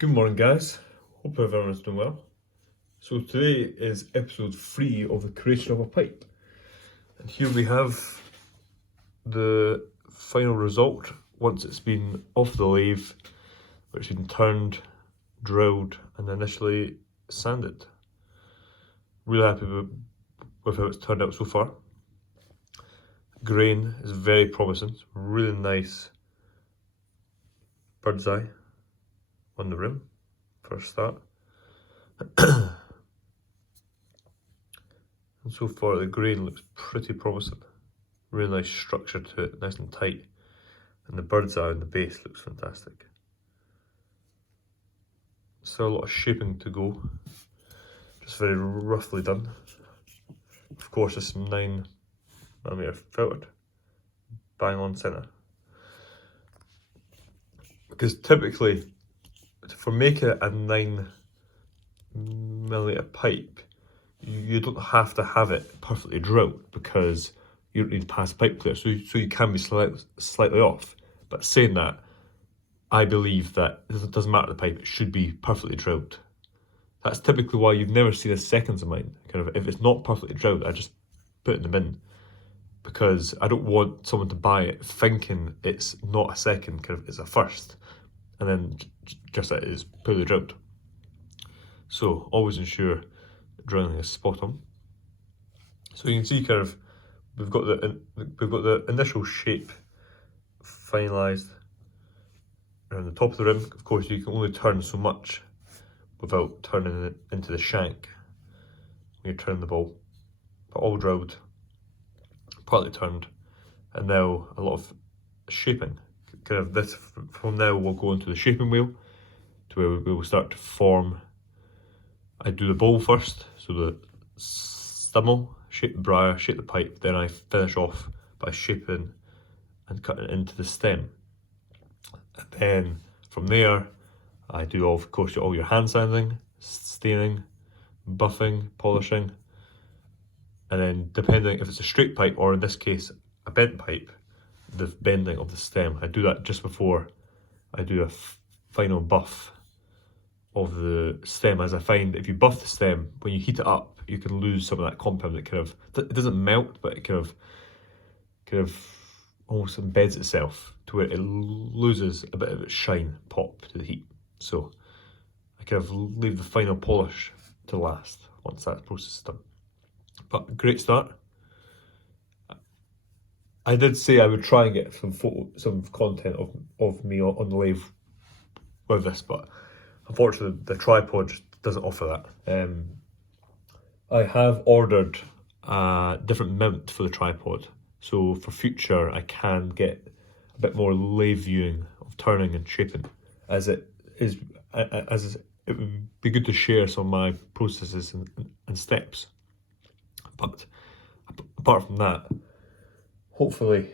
Good morning, guys. Hope everyone's doing well. So today is episode 3 of the creation of a pipe. And here we have the final result once it's been off the lathe, which has been turned, drilled and initially sanded. Really happy with how it's turned out so far. Grain is very promising. It's really nice bird's eye on the rim for a start. And so far the grain looks pretty promising. Really nice structure to it, nice and tight. And the bird's eye on the base looks fantastic. Still a lot of shaping to go. Just very roughly done. Of course, this 9mm filtered. Bang on centre. Because typically, for making a 9mm pipe, you don't have to have it perfectly drilled because you don't need to pass a pipe clear, so you can be slightly off. But saying that, I believe that it doesn't matter the pipe, it should be perfectly drilled. That's typically why you've never seen a seconds of mine. Kind of, if it's not perfectly drilled, I just put it in the bin, because I don't want someone to buy it thinking it's not a second, kind of it's a first, and then just that it is poorly drilled. So always ensure drilling is spot on. So you can see kind of we've got the initial shape finalised around the top of the rim. Of course, you can only turn so much without turning it into the shank when you're turning the ball. But all drilled, partly turned, and now a lot of shaping. Kind of this from now we'll go into the shaping wheel, to where we will start to form. I do the bowl first, so the Stummel, shape the briar, shape the pipe, then I finish off by shaping and cutting it into the stem. And then from there, I do of course all your hand sanding, staining, buffing, polishing, and then depending if it's a straight pipe or in this case a bent pipe, the bending of the stem. I do that just before I do a final buff of the stem, as I find if you buff the stem, when you heat it up, you can lose some of that compound. That kind of, it doesn't melt, but it kind of almost embeds itself to where it loses a bit of its shine, pop to the heat. So I kind of leave the final polish to last once that process is done. But great start. I did say I would try and get some content of me on the lathe with this, but unfortunately the tripod just doesn't offer that. I have ordered a different mount for the tripod, so for future I can get a bit more lathe viewing of turning and shaping, as it would be good to share some of my processes and steps. But apart from that, hopefully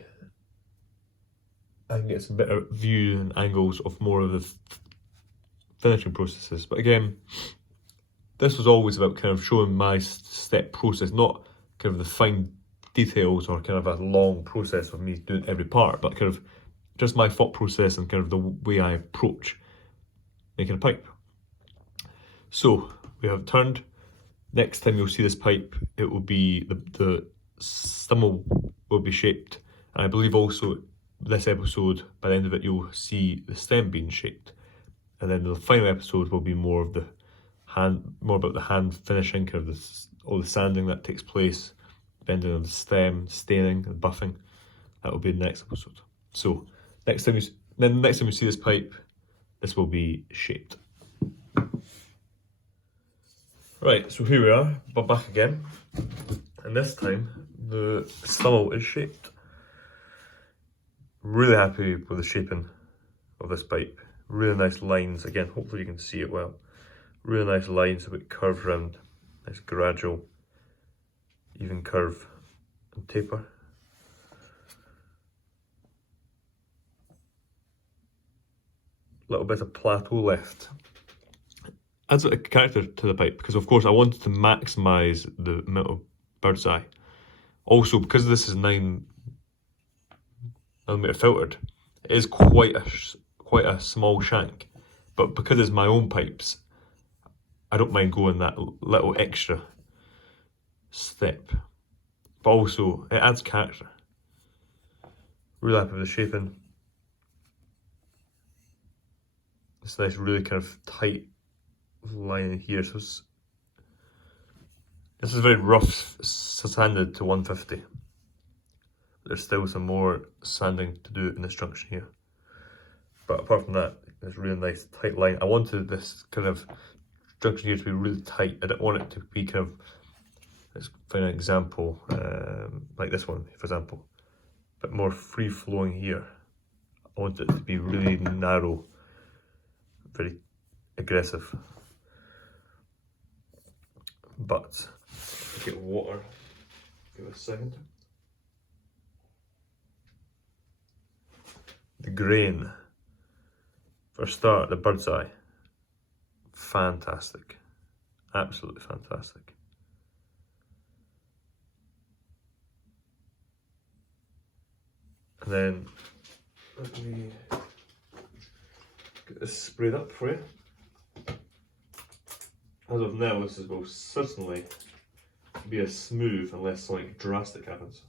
I can get some better view and angles of more of the finishing processes. But again, this was always about kind of showing my step process, not kind of the fine details or kind of a long process of me doing every part, but kind of just my thought process and kind of the way I approach making a pipe. So we have turned. Next time you'll see this pipe, it will be the Stummel will be shaped, and I believe also this episode, by the end of it, you'll see the stem being shaped, and then the final episode will be more about the hand finishing, kind of all the sanding that takes place, bending of the stem, staining and buffing. That will be the next episode. So next time you see this pipe, this will be shaped. Right, so here we are, but back again, and this time the Stummel is shaped. Really happy with the shaping of this pipe. Really nice lines, again, hopefully you can see it well. Really nice lines, a bit curved round, nice gradual, even curve and taper. Little bit of plateau left. Adds a character to the pipe, because of course I wanted to maximise the amount of bird's eye. Also, because this is 9mm filtered, it is quite a small shank, but because it's my own pipes, I don't mind going that little extra step. But also, it adds character. Really happy with the shaping. It's a nice, really kind of tight line in here. So this is very rough sanded to 150. There's still some more sanding to do in this junction here. But apart from that, it's a really nice tight line. I wanted this kind of junction here to be really tight. I didn't want it to be kind of, let's find an example, like this one, for example. A bit more free flowing here. I want it to be really narrow, very aggressive. But, get water, give it a second. The grain, for a start, the bird's eye, fantastic, absolutely fantastic. And then, let me get this sprayed up for you. As of now, this will certainly be as smooth unless something drastic happens.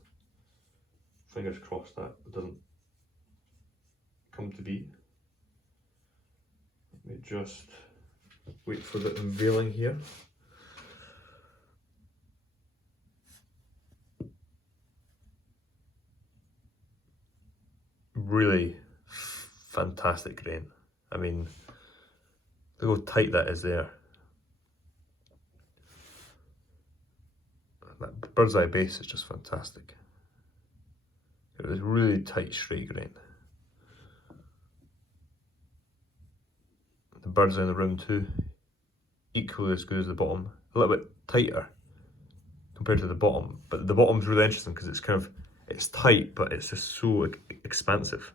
Fingers crossed that it doesn't come to be. Let me just wait for the unveiling here. Really fantastic grain. I mean, look how tight that is there. That bird's eye base is just fantastic. It was really tight, straight grain. The bird's eye in the rim too, equally as good as the bottom. A little bit tighter compared to the bottom, but the bottom's really interesting because it's kind of, it's tight, but it's just so expansive.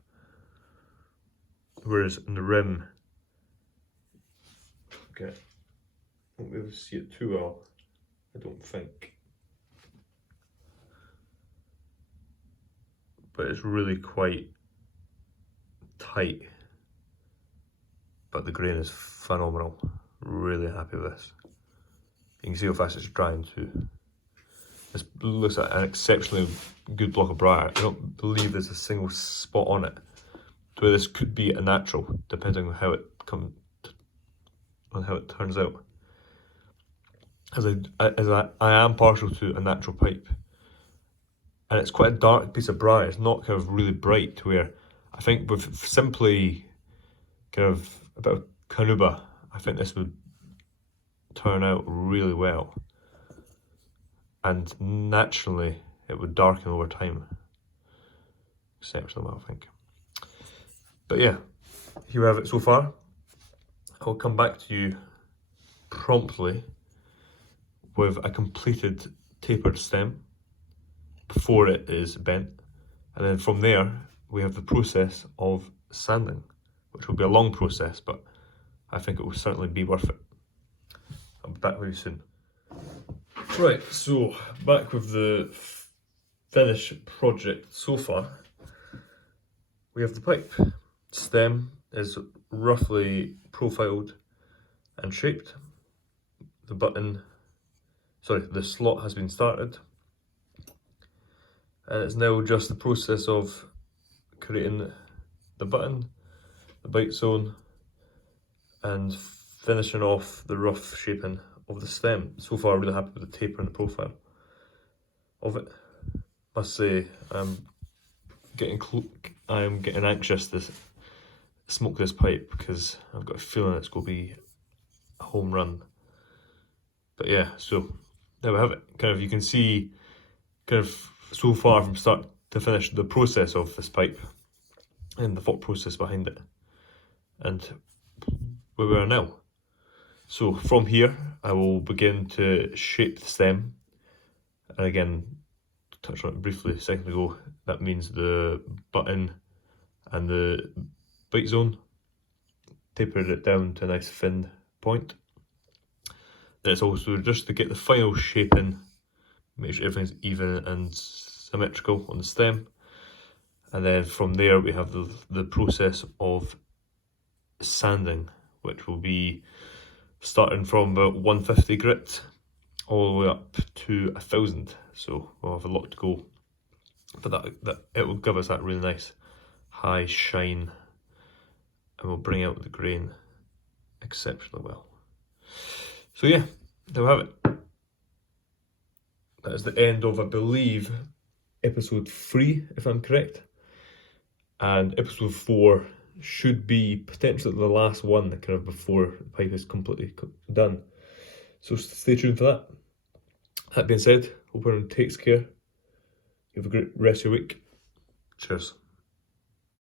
Whereas in the rim, okay, I won't be able to see it too well, I don't think. But it's really quite tight. But the grain is phenomenal. Really happy with this. You can see how fast it's drying too. This looks like an exceptionally good block of briar. I don't believe there's a single spot on it. So this could be a natural, depending on how it turns out. As I am partial to a natural pipe. And it's quite a dark piece of briar. It's not kind of really bright, to where I think with simply kind of a bit of canuba, I think this would turn out really well. And naturally, it would darken over time. Exceptionally well, I think. But yeah, here we have it so far. I'll come back to you promptly with a completed tapered stem before it is bent, and then from there we have the process of sanding, which will be a long process, but I think it will certainly be worth it. I'll be back very soon. Right, so back with the finished project so far. We have the pipe. Stem is roughly profiled and shaped. The slot has been started. And it's now just the process of creating the button, the bite zone, and finishing off the rough shaping of the stem. So far, I'm really happy with the taper and the profile of it. Must say, I'm getting anxious to smoke this pipe because I've got a feeling it's going to be a home run. But yeah, so there we have it. Kind of, you can see kind of so far from start to finish the process of this pipe and the thought process behind it and where we are now. So from here I will begin to shape the stem, and again, touched on it briefly a second ago, that means the button and the bite zone, tapered it down to a nice thin point. Then it's also just to get the final shape in, make sure everything's even and symmetrical on the stem, and then from there we have the process of sanding, which will be starting from about 150 grit all the way up to 1000. So we'll have a lot to go, but that it will give us that really nice high shine, and will bring out the grain exceptionally well. So yeah, there we have it. That is the end of, I believe, episode 3, if I'm correct. And episode 4 should be potentially the last one, kind of before the pipe is completely done. So stay tuned for that. That being said, hope everyone takes care. You have a great rest of your week. Cheers.